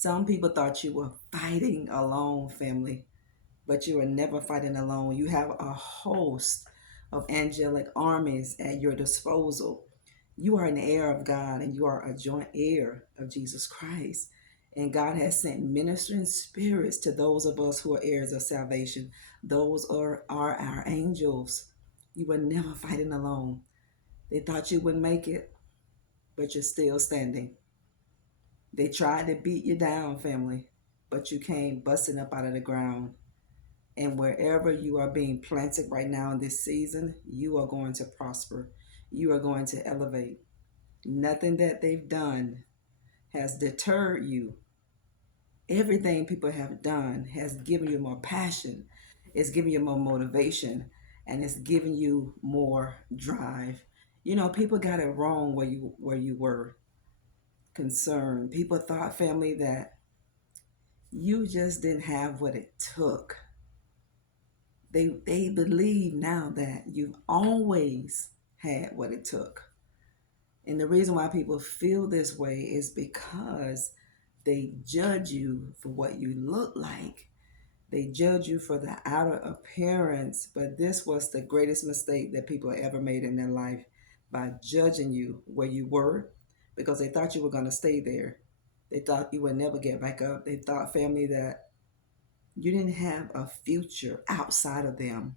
Some people thought you were fighting alone, family, but you are never fighting alone. You have a host of angelic armies at your disposal. You are an heir of God and you are a joint heir of Jesus Christ. And God has sent ministering spirits to those of us who are heirs of salvation. Those are our angels. You were never fighting alone. They thought you wouldn't make it, but you're still standing. They tried to beat you down, family, but you came busting up out of the ground. And wherever you are being planted right now in this season, you are going to prosper. You are going to elevate. Nothing that they've done has deterred you. Everything people have done has given you more passion, it's given you more motivation, and it's given you more drive. You know, people got it wrong where you were concerned. People thought, family, that you just didn't have what it took. They believe now that you've always had what it took. And the reason why people feel this way is because they judge you for what you look like. They judge you for the outer appearance, but this was the greatest mistake that people ever made in their life, by judging you where you were, because they thought you were going to stay there. They thought you would never get back up. They thought, family, that you didn't have a future outside of them.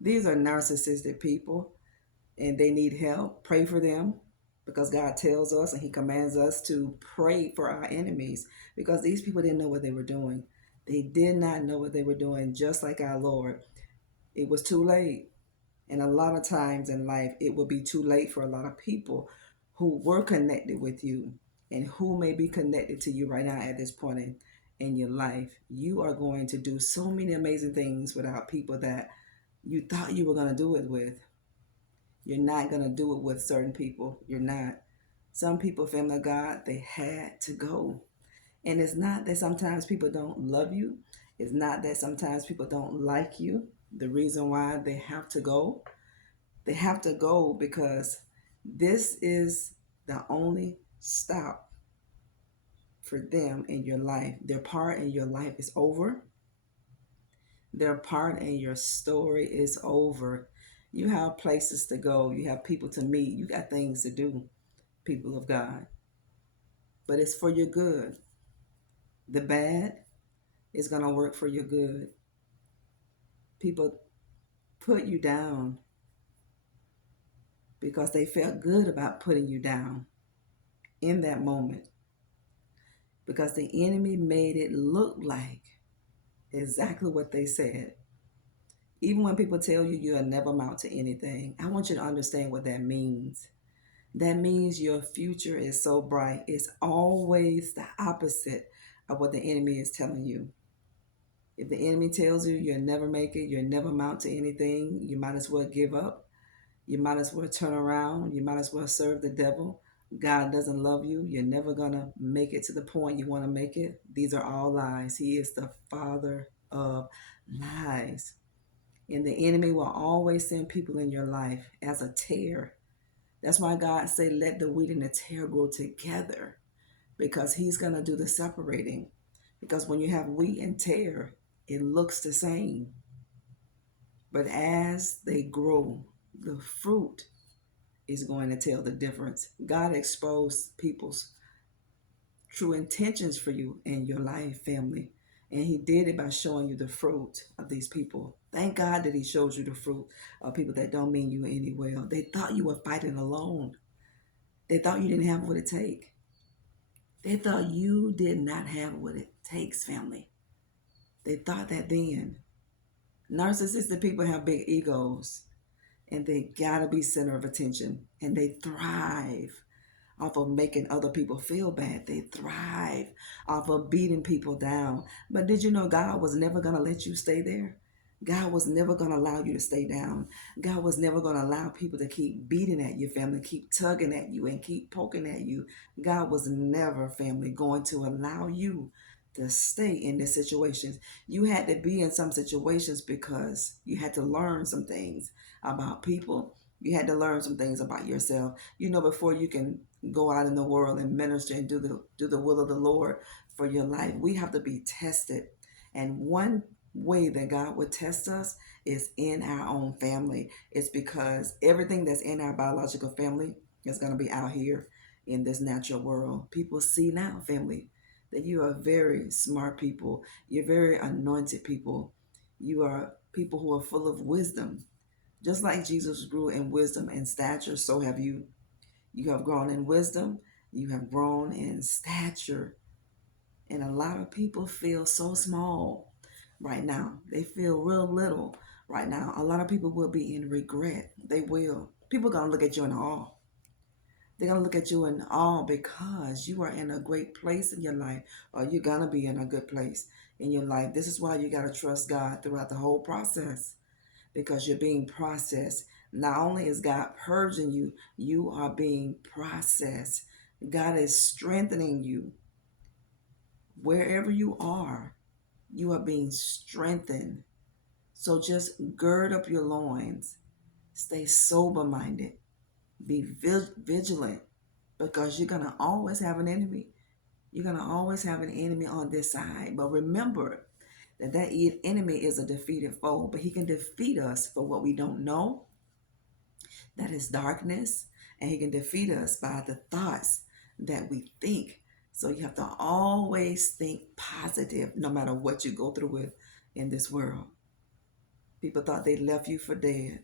These are narcissistic people and they need help. Pray for them, because God tells us and He commands us to pray for our enemies, because these people didn't know what they were doing. They did not know what they were doing, just like our Lord. It was too late. And a lot of times in life, it will be too late for a lot of people who were connected with you and who may be connected to you right now at this point in your life. You are going to do so many amazing things without people that you thought you were going to do it with. You're not going to do it with certain people. You're not. Some people, family of God, they had to go. And it's not that sometimes people don't love you. It's not that sometimes people don't like you. The reason why they have to go because this is the only stop for them in your life. Their part in your life is over. Their part in your story is over. You have places to go. You have people to meet. You got things to do, people of God. But it's for your good. The bad is going to work for your good. People put you down because they felt good about putting you down in that moment, because the enemy made it look like exactly what they said. Even when people tell you you'll never amount to anything, I want you to understand what that means. That means your future is so bright. It's always the opposite of what the enemy is telling you. If the enemy tells you you'll never make it, you'll never amount to anything, you might as well give up. You might as well turn around. You might as well serve the devil. God doesn't love you. You're never going to make it to the point you want to make it. These are all lies. He is the father of lies. And the enemy will always send people in your life as a tear. That's why God said, let the wheat and the tear grow together, because He's going to do the separating. Because when you have wheat and tear, it looks the same. But as they grow, the fruit is going to tell the difference. God exposed people's true intentions for you in your life, family. And He did it by showing you the fruit of these people. Thank God that He shows you the fruit of people that don't mean you any well. They thought you were fighting alone. They thought you didn't have what it takes. They thought you did not have what it takes, family. They thought that then. Narcissistic people have big egos, and they gotta be center of attention, and they thrive off of making other people feel bad. They thrive off of beating people down. But did you know God was never going to let you stay there? God was never going to allow you to stay down. God was never going to allow people to keep beating at your family, keep tugging at you, and keep poking at you. God was never, family, going to allow you to stay in the situations. You had to be in some situations because you had to learn some things about people. You had to learn some things about yourself. You know, before you can go out in the world and minister and do the will of the Lord, for your life. We have to be tested. And one way that God would test us is in our own family. It's because everything that's in our biological family is going to be out here in this natural world. People see now, family, that you are very smart people. You're very anointed people. You are people who are full of wisdom. Just like Jesus grew in wisdom and stature, so have you. You have grown in wisdom. You have grown in stature. And a lot of people feel so small right now. They feel real little right now. A lot of people will be in regret. They will. People are going to look at you in awe. They're going to look at you in awe because you are in a great place in your life, or you're going to be in a good place in your life. This is why you got to trust God throughout the whole process, because you're being processed. Not only is God purging you, you are being processed. God is strengthening you. Wherever you are being strengthened. So just gird up your loins, stay sober minded, be vigilant, because you're going to always have an enemy. You're going to always have an enemy on this side. But remember that enemy is a defeated foe, but he can defeat us for what we don't know. That is darkness. And he can defeat us by the thoughts that we think. So you have to always think positive no matter what you go through with in this world. People thought they left you for dead.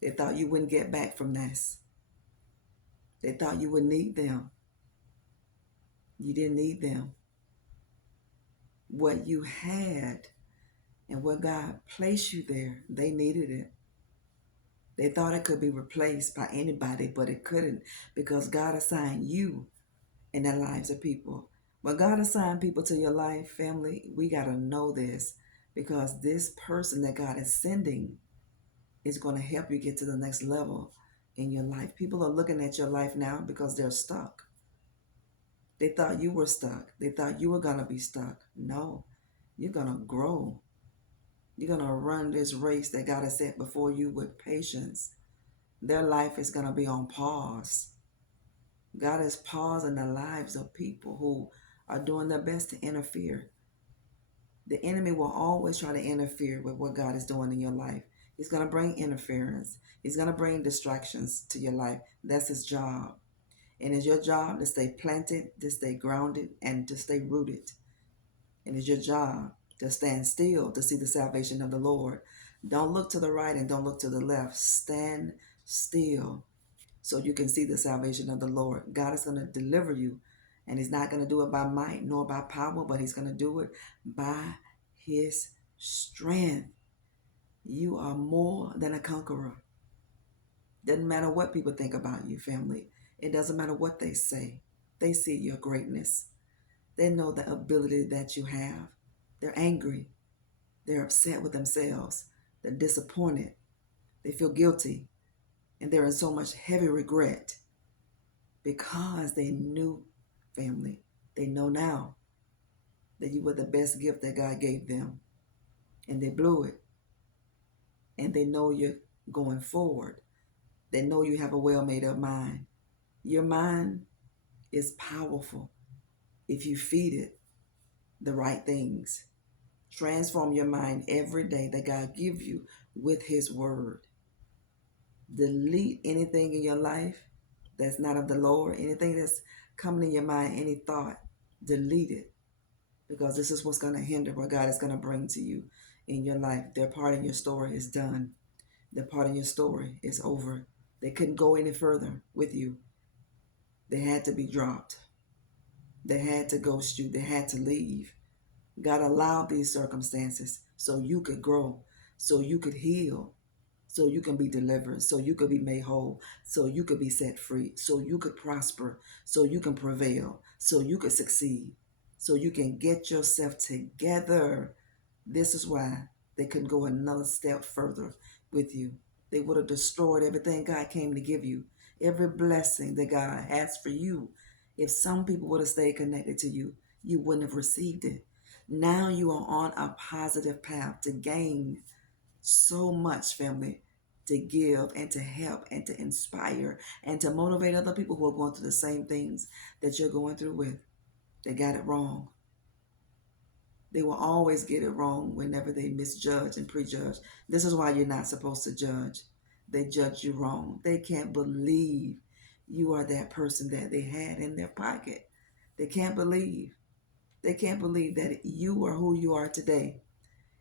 They thought you wouldn't get back from this. They thought you would need them. You didn't need them. What you had and what God placed you there, they needed it. They thought it could be replaced by anybody, but it couldn't, because God assigned you in the lives of people. When God assigned people to your life, family, we got to know this, because this person that God is sending is going to help you get to the next level in your life. People are looking at your life now because they're stuck. They thought you were stuck. They thought you were going to be stuck. No, you're going to grow. You're going to run this race that God has set before you with patience. Their life is going to be on pause. God is pausing the lives of people who are doing their best to interfere. The enemy will always try to interfere with what God is doing in your life. He's going to bring interference. He's going to bring distractions to your life. That's his job. And it's your job to stay planted, to stay grounded, and to stay rooted. And it's your job to stand still to see the salvation of the Lord. Don't look to the right and don't look to the left. Stand still so you can see the salvation of the Lord. God is going to deliver you. And he's not going to do it by might nor by power, but he's going to do it by his strength. You are more than a conqueror. Doesn't matter what people think about you, family. It doesn't matter what they say. They see your greatness. They know the ability that you have. They're angry. They're upset with themselves. They're disappointed. They feel guilty. And they're in so much heavy regret because they knew, family. They know now that you were the best gift that God gave them. And they blew it. And they know you're going forward. They know you have a well-made up mind. Your mind is powerful if you feed it the right things. Transform your mind every day that God gives you with his word. Delete anything in your life that's not of the Lord, anything that's coming in your mind, any thought, delete it, because this is what's going to hinder what God is going to bring to you in your life. Their part in your story is done. Their part in your story is over. They couldn't go any further with you. They had to be dropped. They had to ghost you. They had to leave. God allowed these circumstances so you could grow, so you could heal, so you can be delivered, so you could be made whole, so you could be set free, so you could prosper, so you can prevail, so you could succeed, so you can get yourself together. This is why they couldn't go another step further with you. They would have destroyed everything God came to give you, every blessing that God has for you. If some people would have stayed connected to you, you wouldn't have received it. Now you are on a positive path to gain so much, family, to give and to help and to inspire and to motivate other people who are going through the same things that you're going through with. They got it wrong. They will always get it wrong whenever they misjudge and prejudge. This is why you're not supposed to judge. They judge you wrong. They can't believe you are that person that they had in their pocket. They can't believe. They can't believe that you are who you are today.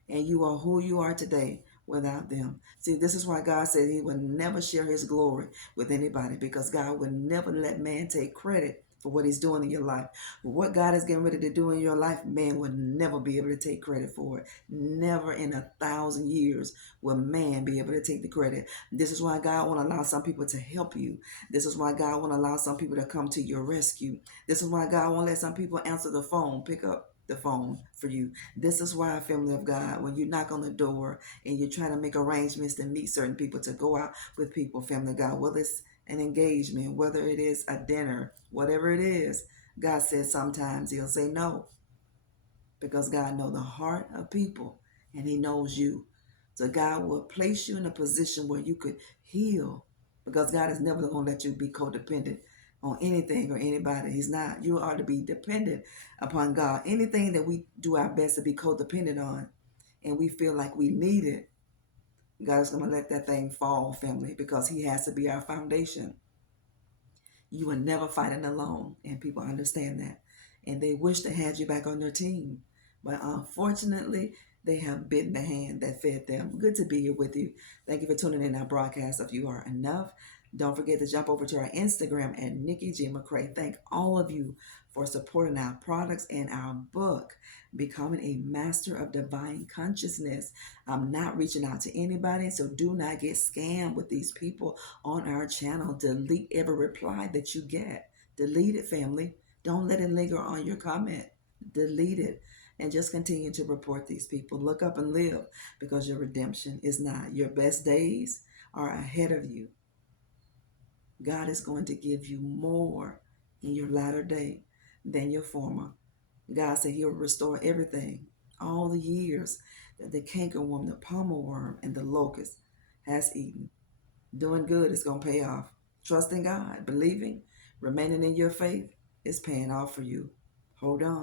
And you are who you are today without them. See, this is why God said he would never share his glory with anybody, because God would never let man take credit for what he's doing in your life. What God is getting ready to do in your life, man would never be able to take credit for it. Never in 1,000 years will man be able to take the credit. This is why God want to allow some people to help you. This is why God want to allow some people to come to your rescue. This is why God won't let some people answer the phone, pick up the phone for you. This is why, family of God, when you knock on the door and you're trying to make arrangements to meet certain people, to go out with people, family of God, whether it's an engagement, whether it is a dinner, whatever it is, God says sometimes he'll say no, because God knows the heart of people and he knows you. So God will place you in a position where you could heal, because God is never going to let you be codependent on anything or anybody. He's not. You are to be dependent upon God. Anything that we do our best to be codependent on and we feel like we need it, God is going to let that thing fall, family, because he has to be our foundation. You are never fighting alone, and people understand that. And they wish they had you back on their team. But unfortunately, they have bitten the hand that fed them. Good to be here with you. Thank you for tuning in our broadcast of You Are Enough. Don't forget to jump over to our Instagram at Nikki G. McCray. Thank all of you for supporting our products and our book, Becoming a Master of Divine Consciousness. I'm not reaching out to anybody, so do not get scammed with these people on our channel. Delete every reply that you get. Delete it, family. Don't let it linger on your comment. Delete it and just continue to report these people. Look up and live, because your redemption is nigh. Your best days are ahead of you. God is going to give you more in your latter day than your former. God said he'll restore everything, all the years that the cankerworm, the palmer worm, and the locust has eaten. Doing good is going to pay off. Trusting God, believing, remaining in your faith is paying off for you. Hold on.